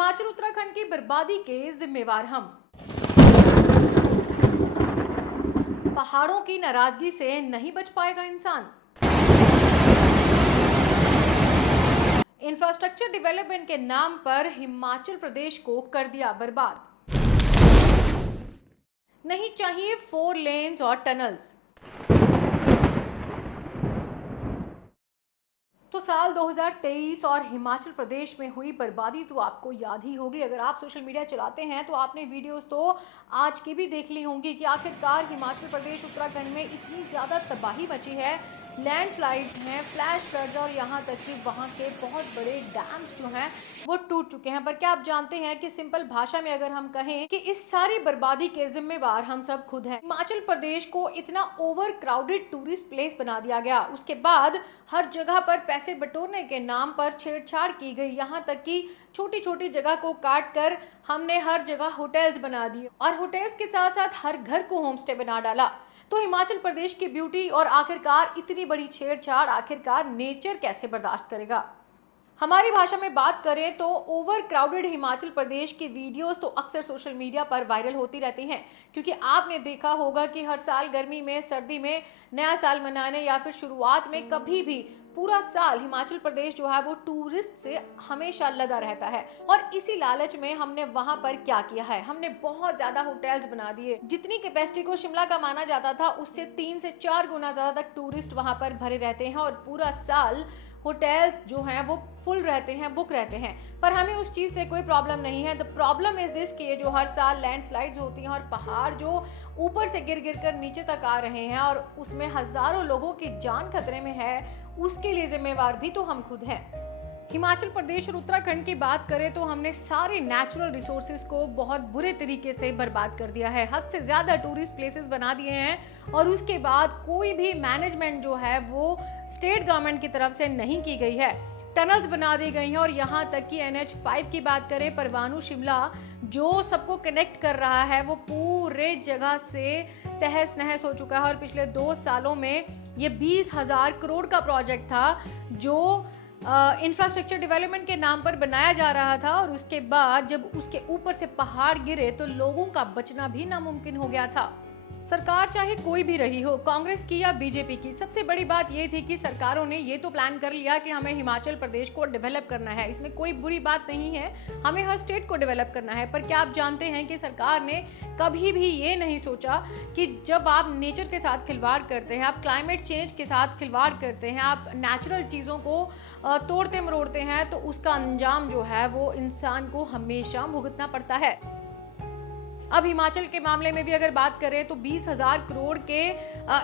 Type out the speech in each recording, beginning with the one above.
हिमाचल उत्तराखंड की बर्बादी के जिम्मेवार हम। पहाड़ों की नाराजगी से नहीं बच पाएगा इंसान। इंफ्रास्ट्रक्चर डेवलपमेंट के नाम पर हिमाचल प्रदेश को कर दिया बर्बाद। नहीं चाहिए 4 लेन्स और टनल्स। तो साल 2023 और हिमाचल प्रदेश में हुई बर्बादी तो आपको याद ही होगी। अगर आप सोशल मीडिया चलाते हैं तो आपने वीडियोस तो आज की भी देख ली होंगी कि आखिरकार हिमाचल प्रदेश उत्तराखंड में इतनी ज़्यादा तबाही मची है। लैंडस्लाइड्स हैं, फ्लैश फ्लड्स और यहाँ तक कि वहाँ के बहुत बड़े डैम्स जो हैं वो टूट चुके हैं। पर क्या आप जानते हैं कि सिंपल भाषा में अगर हम कहें कि इस सारी बर्बादी के जिम्मेवार हम सब खुद हैं। हिमाचल प्रदेश को इतना ओवर क्राउडेड टूरिस्ट प्लेस बना दिया गया, उसके बाद हर जगह पर पैसे बटोरने के नाम पर छेड़छाड़ की गई। यहाँ तक कि छोटी छोटी जगह को काट कर हमने हर जगह होटल्स बना दिए और होटल्स के साथ साथ हर घर को होम स्टे बना डाला। तो हिमाचल प्रदेश की ब्यूटी और आखिरकार इतनी बड़ी छेड़छाड़ आखिरकार नेचर कैसे बर्दाश्त करेगा। हमारी भाषा में बात करें तो ओवर क्राउडेड हिमाचल प्रदेश की वीडियोस तो अक्सर सोशल मीडिया पर वायरल होती रहती हैं, क्योंकि आपने देखा होगा कि हर साल गर्मी में, सर्दी में, नया साल मनाने या फिर शुरुआत में कभी भी पूरा साल हिमाचल प्रदेश जो है वो टूरिस्ट से हमेशा लदा रहता है। और इसी लालच में हमने वहां पर क्या किया है, हमने बहुत ज्यादा होटल्स बना दिए। जितनी कैपेसिटी को शिमला का माना जाता था उससे 3 से 4 गुना ज्यादा तक टूरिस्ट वहां पर भरे रहते हैं और पूरा साल होटल्स जो हैं वो फुल रहते हैं, बुक रहते हैं। पर हमें उस चीज़ से कोई प्रॉब्लम नहीं है। द प्रॉब्लम इज दिस कि ये जो हर साल लैंडस्लाइड्स होती हैं और पहाड़ जो ऊपर से गिर गिर कर नीचे तक आ रहे हैं और उसमें हजारों लोगों की जान खतरे में है, उसके लिए जिम्मेवार भी तो हम खुद हैं। हिमाचल प्रदेश और उत्तराखंड की बात करें तो हमने सारे नेचुरल रिसोर्सेज को बहुत बुरे तरीके से बर्बाद कर दिया है। हद से ज़्यादा टूरिस्ट प्लेसेस बना दिए हैं और उसके बाद कोई भी मैनेजमेंट जो है वो स्टेट गवर्नमेंट की तरफ से नहीं की गई है। टनल्स बना दी गई हैं और यहाँ तक कि NH5 की बात करें, परवाणु शिमला जो सबको कनेक्ट कर रहा है वो पूरे जगह से तहस नहस हो चुका है। और पिछले 2 सालों में ये 20,000 करोड़ का प्रोजेक्ट था जो इंफ्रास्ट्रक्चर डेवलपमेंट के नाम पर बनाया जा रहा था और उसके बाद जब उसके ऊपर से पहाड़ गिरे तो लोगों का बचना भी नामुमकिन हो गया था। सरकार चाहे कोई भी रही हो, कांग्रेस की या बीजेपी की, सबसे बड़ी बात ये थी कि सरकारों ने ये तो प्लान कर लिया कि हमें हिमाचल प्रदेश को डेवलप करना है। इसमें कोई बुरी बात नहीं है, हमें हर स्टेट को डेवलप करना है। पर क्या आप जानते हैं कि सरकार ने कभी भी ये नहीं सोचा कि जब आप नेचर के साथ खिलवाड़ करते हैं, आप क्लाइमेट चेंज के साथ खिलवाड़ करते हैं, आप नेचुरल चीज़ों को तोड़ते मरोड़ते हैं तो उसका अंजाम जो है वो इंसान को हमेशा भुगतना पड़ता है। अब हिमाचल के मामले में भी अगर बात करें तो 20,000 करोड़ के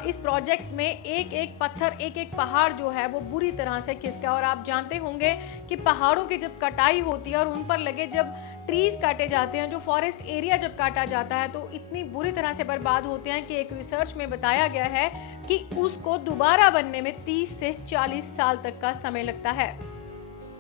इस प्रोजेक्ट में एक एक पत्थर, एक एक पहाड़ जो है वो बुरी तरह से खिसका। और आप जानते होंगे कि पहाड़ों की जब कटाई होती है और उन पर लगे जब ट्रीज काटे जाते हैं, जो फॉरेस्ट एरिया जब काटा जाता है तो इतनी बुरी तरह से बर्बाद होते हैं कि एक रिसर्च में बताया गया है कि उसको दोबारा बनने में 30 से 40 साल तक का समय लगता है।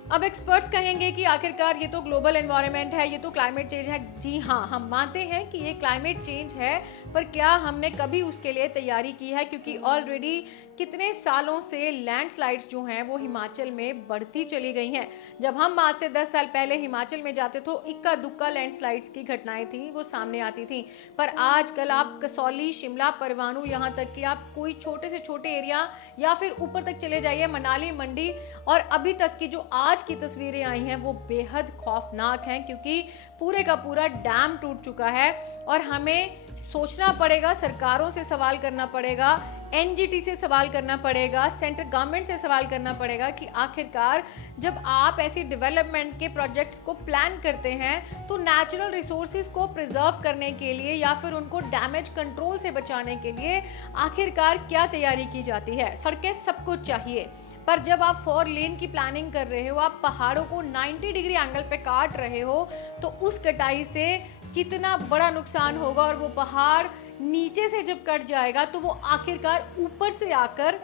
अब एक्सपर्ट्स कहेंगे कि आखिरकार ये तो ग्लोबल एनवायरनमेंट है, ये तो क्लाइमेट चेंज है। जी हाँ, हम मानते हैं कि ये क्लाइमेट चेंज है, पर क्या हमने कभी उसके लिए तैयारी की है? क्योंकि ऑलरेडी कितने सालों से लैंडस्लाइड्स जो हैं वो हिमाचल में बढ़ती चली गई हैं। जब हम आज से 10 साल पहले हिमाचल में जाते तो इक्का दुक्का लैंडस्लाइड्स की घटनाएं थी वो सामने आती थी। पर आजकल आप कसौली, शिमला, परवाणु, यहाँ तक कि आप कोई छोटे से छोटे एरिया या फिर ऊपर तक चले जाइए, मनाली, मंडी, और अभी तक की जो आज की तस्वीरें आई हैं वो बेहद खौफनाक हैं, क्योंकि पूरे का पूरा डैम टूट चुका है। और हमें सोचना पड़ेगा, सरकारों से सवाल करना पड़ेगा, NGT से सवाल करना पड़ेगा, सेंट्रल गवर्नमेंट से सवाल करना पड़ेगा कि आखिरकार जब आप ऐसी डेवलपमेंट के प्रोजेक्ट्स को प्लान करते हैं तो नेचुरल रिसोर्सेज को प्रिजर्व करने के लिए या फिर उनको डैमेज कंट्रोल से बचाने के लिए आखिरकार क्या तैयारी की जाती है। सड़कें सब कुछ चाहिए, पर जब आप 4 लेन की प्लानिंग कर रहे हो, आप पहाड़ों को 90 डिग्री एंगल पे काट रहे हो, तो उस कटाई से कितना बड़ा नुकसान होगा। और वो पहाड़ नीचे से जब कट जाएगा तो वो आखिरकार ऊपर से आकर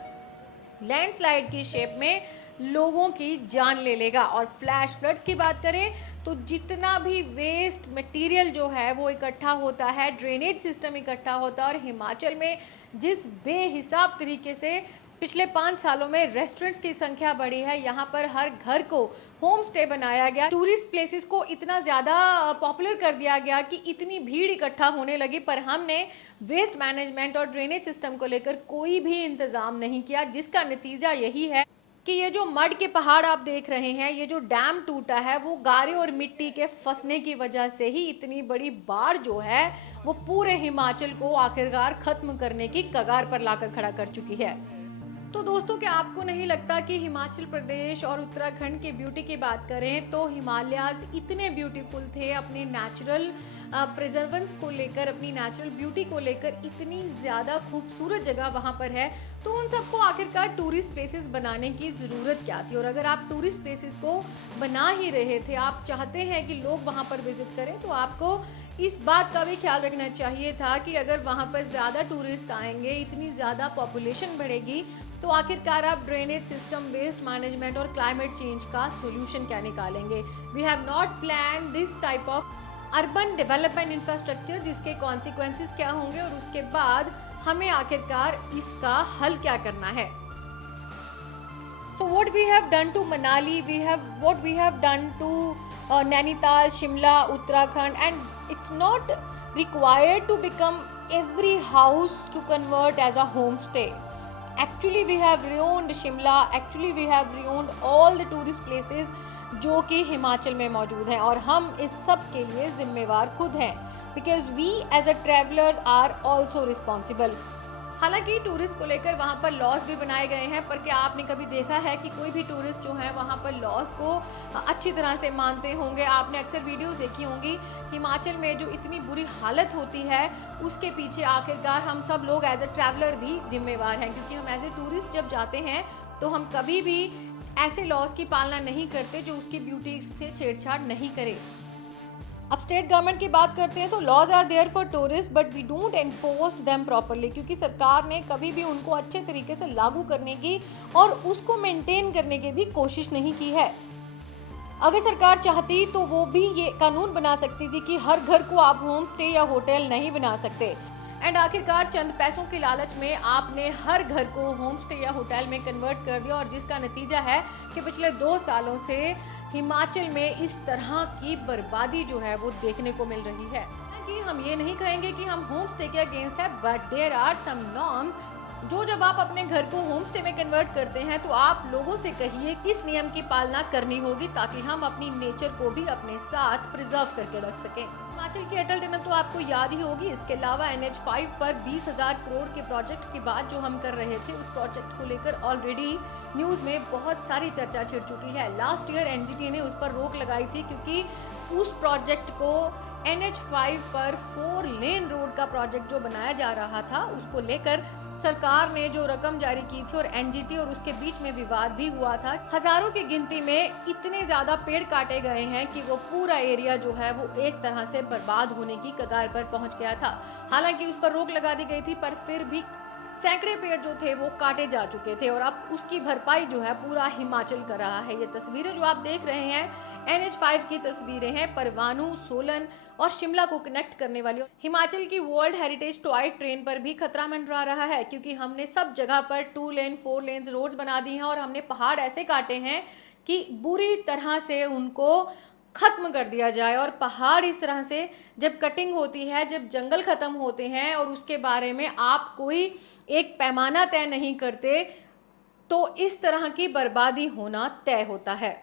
लैंडस्लाइड की शेप में लोगों की जान ले लेगा। और फ्लैश फ्लड्स की बात करें तो जितना भी वेस्ट मटेरियल जो है वो इकट्ठा होता है, ड्रेनेज सिस्टम इकट्ठा होता है, और हिमाचल में जिस बेहिसाब तरीके से पिछले 5 सालों में रेस्टोरेंट्स की संख्या बढ़ी है, यहाँ पर हर घर को होम स्टे बनाया गया, टूरिस्ट प्लेसेस को इतना ज़्यादा पॉपुलर कर दिया गया कि इतनी भीड़ इकट्ठा होने लगी, पर हमने वेस्ट मैनेजमेंट और ड्रेनेज सिस्टम को लेकर कोई भी इंतज़ाम नहीं किया, जिसका नतीजा यही है कि ये जो मड के पहाड़ आप देख रहे हैं, ये जो डैम टूटा है, वो गारे और मिट्टी के फंसने की वजह से ही इतनी बड़ी बाढ़ जो है वो पूरे हिमाचल को आखिरकार खत्म करने की कगार पर लाकर खड़ा कर चुकी है। तो दोस्तों, क्या आपको नहीं लगता कि हिमाचल प्रदेश और उत्तराखंड की ब्यूटी की बात करें तो हिमालयाज इतने ब्यूटीफुल थे, अपने नेचुरल प्रिजर्वेंस को लेकर, अपनी नेचुरल ब्यूटी को लेकर इतनी ज़्यादा खूबसूरत जगह वहाँ पर है, तो उन सबको आखिरकार टूरिस्ट प्लेसेस बनाने की ज़रूरत क्या थी? और अगर आप टूरिस्ट प्लेसेस को बना ही रहे थे, आप चाहते हैं कि लोग वहाँ पर विजिट करें, तो आपको इस बात का भी ख्याल रखना चाहिए था कि अगर वहाँ पर ज़्यादा टूरिस्ट आएंगे, इतनी ज़्यादा पॉपुलेशन बढ़ेगी, तो आखिरकार आप ड्रेनेज सिस्टम, वेस्ट मैनेजमेंट और क्लाइमेट चेंज का सोल्यूशन क्या निकालेंगे? We have not plan this type of urban development infrastructure, जिसके कॉन्सिक्वेंसेस क्या होंगे और उसके बाद हमें आखिरकार इसका हल क्या करना है। So what we have done to Manali, what we have done to Nainital, Shimla, Uttarakhand, and it's not required to become every house to convert as a homestay. Actually we have ruined Shimla, actually we have ruined all the tourist places जो कि हिमाचल में मौजूद हैं, और हम इस सब के लिए जिम्मेवार खुद हैं, because we as a travellers are also responsible. हालांकि टूरिस्ट को लेकर वहाँ पर लॉस भी बनाए गए हैं, पर क्या आपने कभी देखा है कि कोई भी टूरिस्ट जो है वहाँ पर लॉस को अच्छी तरह से मानते होंगे? आपने अक्सर वीडियोस देखी होंगी, हिमाचल में जो इतनी बुरी हालत होती है उसके पीछे आखिरकार हम सब लोग एज अ ट्रैवलर भी जिम्मेवार हैं, क्योंकि हम एज ए टूरिस्ट जब जाते हैं तो हम कभी भी ऐसे लॉस की पालना नहीं करते जो उसकी ब्यूटी से छेड़छाड़ नहीं करे। अब स्टेट गवर्नमेंट की बात करते हैं तो laws are there for tourist but we don't enforce them properly, क्योंकि सरकार ने कभी भी उनको अच्छे तरीके से लागू करने की और उसको मेंटेन करने की भी कोशिश नहीं की है। अगर सरकार चाहती तो वो भी ये कानून बना सकती थी कि हर घर को आप होम स्टे या होटल नहीं बना सकते, एंड आखिरकार चंद पैसों के लालच में आपने हर घर को होम स्टे या होटल में कन्वर्ट कर दिया, और जिसका नतीजा है कि पिछले 2 सालों से हिमाचल में इस तरह की बर्बादी जो है वो देखने को मिल रही है। कि हम ये नहीं कहेंगे कि हम होम स्टे के अगेंस्ट है, but there are some norms जो जब आप अपने घर को होम स्टे में कन्वर्ट करते हैं तो आप लोगों से कहिए कि इस नियम की पालना करनी होगी, ताकि हम अपनी नेचर को भी अपने साथ प्रिजर्व करके रख सकें। हिमाचल की अटल टनल तो आपको याद ही होगी, इसके अलावा NH5 पर 20,000 करोड़ के प्रोजेक्ट की बात जो हम कर रहे थे, उस प्रोजेक्ट को लेकर ऑलरेडी न्यूज़ में बहुत सारी चर्चा छिड़ चुकी है। लास्ट ईयर NGT ने उस पर रोक लगाई थी, क्योंकि उस प्रोजेक्ट को NH5 पर 4 लेन रोड का प्रोजेक्ट जो बनाया जा रहा था, उसको लेकर सरकार ने जो रकम जारी की थी और NGT और उसके बीच में विवाद भी हुआ था। हजारों की गिनती में इतने ज्यादा पेड़ काटे गए हैं कि वो पूरा एरिया जो है वो एक तरह से बर्बाद होने की कगार पर पहुंच गया था। हालांकि उस पर रोक लगा दी गई थी, पर फिर भी सैकड़े पेड़ जो थे वो काटे जा चुके थे, और अब उसकी भरपाई जो है पूरा हिमाचल कर रहा है। ये तस्वीरें जो आप देख रहे हैं NH5 की तस्वीरें हैं, परवाणु, सोलन और शिमला को कनेक्ट करने वाली। हिमाचल की वर्ल्ड हेरिटेज टॉय ट्रेन पर भी खतरा मंडरा रहा है, क्योंकि हमने सब जगह पर 2 लेन 4 लेन रोड्स बना दी हैं, और हमने पहाड़ ऐसे काटे हैं कि बुरी तरह से उनको खत्म कर दिया जाए। और पहाड़ इस तरह से जब कटिंग होती है, जब जंगल खत्म होते हैं और उसके बारे में आप कोई एक पैमाना तय नहीं करते, तो इस तरह की बर्बादी होना तय होता है।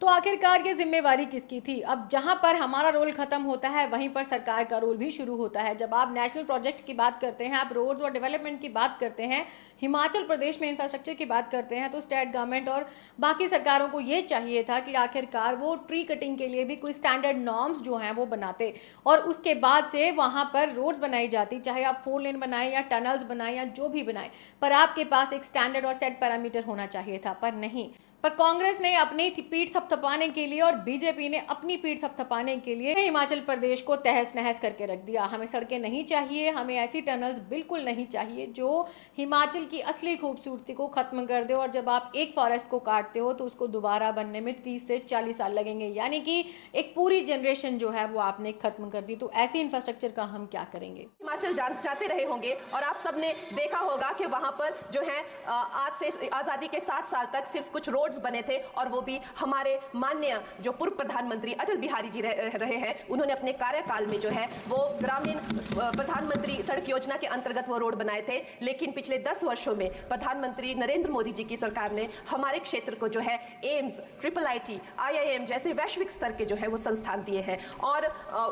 तो आखिरकार ये जिम्मेवारी किसकी थी? अब जहां पर हमारा रोल खत्म होता है वहीं पर सरकार का रोल भी शुरू होता है। जब आप नेशनल प्रोजेक्ट की बात करते हैं, आप रोड्स और डेवलपमेंट की बात करते हैं, हिमाचल प्रदेश में इंफ्रास्ट्रक्चर की बात करते हैं, तो स्टेट गवर्नमेंट और बाकी सरकारों को ये चाहिए था कि आखिरकार वो ट्री कटिंग के लिए भी कोई स्टैंडर्ड नॉर्म्स जो हैं वो बनाते, और उसके बाद से वहाँ पर रोड्स बनाई जाती, चाहे आप 4 लेन बनाएं या टनल्स बनाएं या जो भी बनाएं, पर आपके पास एक स्टैंडर्ड और सेट पैरामीटर होना चाहिए था। पर नहीं, पर कांग्रेस ने अपनी पीठ थपथपाने के लिए और बीजेपी ने अपनी पीठ थपथपाने के लिए हिमाचल प्रदेश को तहस नहस करके रख दिया। हमें सड़कें नहीं चाहिए, हमें ऐसी टनल्स बिल्कुल नहीं चाहिए जो हिमाचल की असली खूबसूरती को खत्म कर दे। और जब आप एक फॉरेस्ट को काटते हो तो उसको दोबारा बनने में 30 से 40 साल लगेंगे, यानी कि एक पूरी जनरेशन जो है वो आपने खत्म कर दी। तो ऐसी इंफ्रास्ट्रक्चर का हम क्या करेंगे। हिमाचल जाते रहे होंगे और आप सबने देखा होगा कि वहां पर जो है आज से आजादी के 60 साल तक सिर्फ कुछ रोड्स बने थे, और वो भी हमारे माननीय जो पूर्व प्रधानमंत्री अटल बिहारी जी रहे हैं, उन्होंने अपने कार्यकाल में जो है वो ग्रामीण प्रधानमंत्री सड़क योजना के अंतर्गत वो रोड बनाए थे। लेकिन पिछले 10 वर्षों में प्रधानमंत्री नरेंद्र मोदी जी की सरकार ने हमारे क्षेत्र को जो है एम्स, IIIT, IIM जैसे वैश्विक स्तर के जो है वो संस्थान दिए हैं, और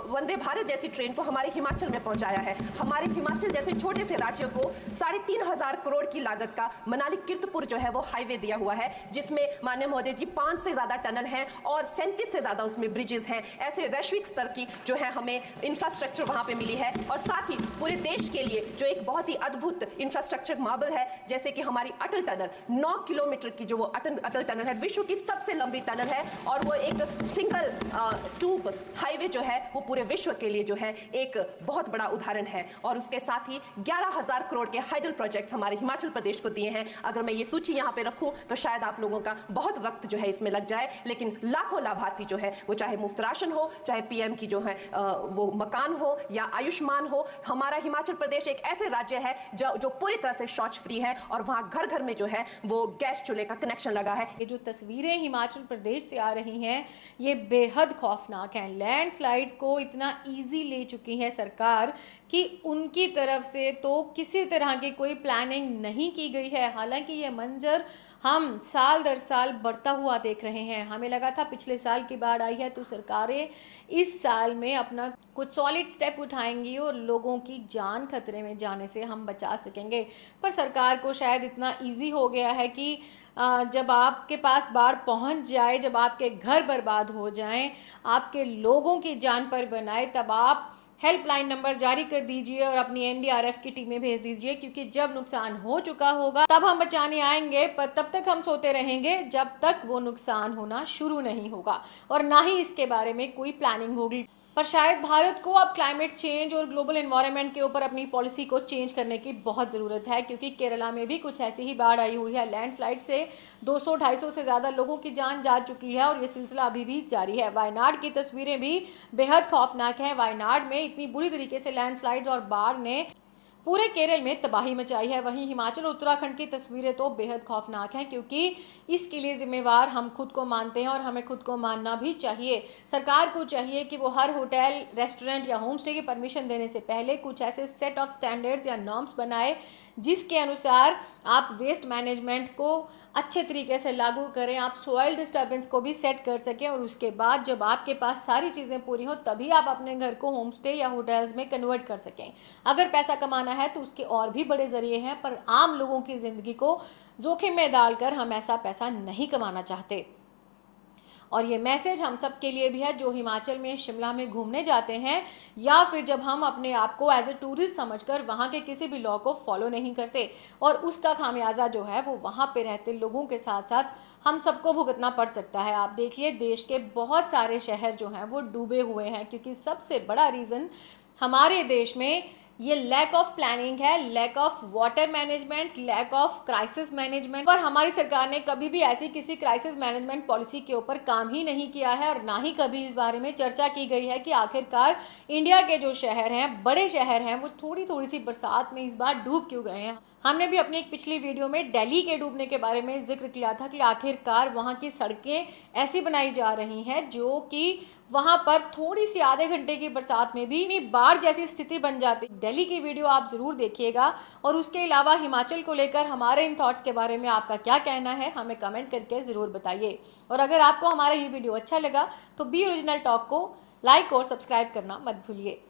वंदे भारत जैसी ट्रेन को हमारे हिमाचल में पहुंचाया है। हमारे हिमाचल जैसे छोटे से राज्यों को 3,500 करोड़ की लागत का मनाली कीर्तपुर जो है वो हाईवे दिया हुआ है, जिसमें माननीय मोदी जी 5 से ज्यादा टनल हैं और 37 से ज्यादा उसमें ब्रिजेस हैं। ऐसे वैश्विक स्तर की जो है हमें इंफ्रास्ट्रक्चर वहां पे मिली है, और साथ ही पूरे देश के लिए जो एक बहुत ही अद्भुत इंफ्रास्ट्रक्चर मार्बल है, जैसे कि हमारी अटल टनल 9 किलोमीटर की जो वो अटल टनल है, विश्व की सबसे लंबी टनल है, और वो एक सिंगल ट्यूब हाईवे जो है वो पूरे विश्व के लिए जो है एक बहुत बड़ा उदाहरण है। और उसके साथ ही 11,000 करोड़ के हाइडल प्रोजेक्ट्स हमारे हिमाचल प्रदेश को दिए हैं। अगर मैं ये सूची यहाँ पे रखूं तो शायद आप लोगों का बहुत वक्त जो है इसमें लग जाए, लेकिन लाखों लाभार्थी जो है वो चाहे मुफ्त राशन हो, चाहे PM की जो है वो मकान हो या आयुष्मान हो, हमारा हिमाचल प्रदेश एक ऐसे राज्य है जो पूरी तरह से शौच फ्री है, और वहाँ घर घर में जो है वो गैस चूल्हे का कनेक्शन लगा है। ये जो तस्वीरें हिमाचल प्रदेश से आ रही हैं ये बेहद खौफनाक हैं। लैंडस्लाइड्स को इतना इजी ले चुकी है सरकार कि उनकी तरफ से तो किसी तरह की कोई प्लानिंग नहीं की गई है। हालांकि ये मंजर हम साल दर साल बढ़ता हुआ देख रहे हैं। हमें लगा था पिछले साल की बाढ़ आई है तो सरकारें इस साल में अपना कुछ सॉलिड स्टेप उठाएंगी और लोगों की जान खतरे में जाने से हम बचा सकेंगे। पर सरकार को शायद इतना इजी हो गया है कि जब आपके पास बाढ़ पहुंच जाए, जब आपके घर बर्बाद हो जाएं, आपके लोगों की जान पर बनाए, तब आप हेल्पलाइन नंबर जारी कर दीजिए और अपनी NDRF की टीमें भेज दीजिए, क्योंकि जब नुकसान हो चुका होगा तब हम बचाने आएंगे, पर तब तक हम सोते रहेंगे जब तक वो नुकसान होना शुरू नहीं होगा और ना ही इसके बारे में कोई प्लानिंग होगी। पर शायद भारत को अब क्लाइमेट चेंज और ग्लोबल एनवायरनमेंट के ऊपर अपनी पॉलिसी को चेंज करने की बहुत ज़रूरत है, क्योंकि केरला में भी कुछ ऐसी ही बाढ़ आई हुई है। लैंडस्लाइड से 200-250 से ज़्यादा लोगों की जान जा चुकी है और ये सिलसिला अभी भी जारी है। वायनाड की तस्वीरें भी बेहद खौफनाक हैं। वायनाड में इतनी बुरी तरीके से लैंडस्लाइड्स और बाढ़ ने पूरे केरल में तबाही मचाई है। वहीं हिमाचल और उत्तराखंड की तस्वीरें तो बेहद खौफनाक हैं, क्योंकि इसके लिए जिम्मेवार हम खुद को मानते हैं और हमें खुद को मानना भी चाहिए। सरकार को चाहिए कि वो हर होटल, रेस्टोरेंट या होम स्टे की परमिशन देने से पहले कुछ ऐसे सेट ऑफ स्टैंडर्ड्स या नॉर्म्स बनाए जिसके अनुसार आप वेस्ट मैनेजमेंट को अच्छे तरीके से लागू करें, आप सॉइल डिस्टर्बेंस को भी सेट कर सकें, और उसके बाद जब आपके पास सारी चीज़ें पूरी हो तभी आप अपने घर को होम स्टे या होटल्स में कन्वर्ट कर सकें। अगर पैसा कमाना है तो उसके और भी बड़े ज़रिए हैं, पर आम लोगों की ज़िंदगी को जोखिम में डालकर हम ऐसा पैसा नहीं कमाना चाहते। और ये मैसेज हम सब के लिए भी है जो हिमाचल में, शिमला में घूमने जाते हैं, या फिर जब हम अपने आप को एज ए टूरिस्ट समझकर वहाँ के किसी भी लॉ को फॉलो नहीं करते, और उसका खामियाजा जो है वो वहाँ पे रहते लोगों के साथ साथ हम सबको भुगतना पड़ सकता है। आप देखिए देश के बहुत सारे शहर जो हैं वो डूबे हुए हैं, क्योंकि सबसे बड़ा रीज़न हमारे देश में ये लैक ऑफ प्लानिंग है, lack of water management, lack of crisis management. पर हमारी सरकार ने कभी भी ऐसी किसी क्राइसिस मैनेजमेंट पॉलिसी के ऊपर काम ही नहीं किया है, और ना ही कभी इस बारे में चर्चा की गई है कि आखिरकार इंडिया के जो शहर हैं, बड़े शहर हैं, वो थोड़ी थोड़ी सी बरसात में इस बार डूब क्यों गए हैं। हमने भी अपनी एक पिछली वीडियो में दिल्ली के डूबने के बारे में जिक्र किया था कि आखिरकार वहाँ की सड़कें ऐसी बनाई जा रही हैं जो कि वहाँ पर थोड़ी सी आधे घंटे की बरसात में भी बाढ़ जैसी स्थिति बन जाती। दिल्ली की वीडियो आप ज़रूर देखिएगा, और उसके अलावा हिमाचल को लेकर हमारे इन थॉट्स के बारे में आपका क्या कहना है हमें कमेंट करके ज़रूर बताइए। और अगर आपको हमारा ये वीडियो अच्छा लगा तो बी ओरिजिनल टॉक को लाइक और सब्सक्राइब करना मत भूलिए।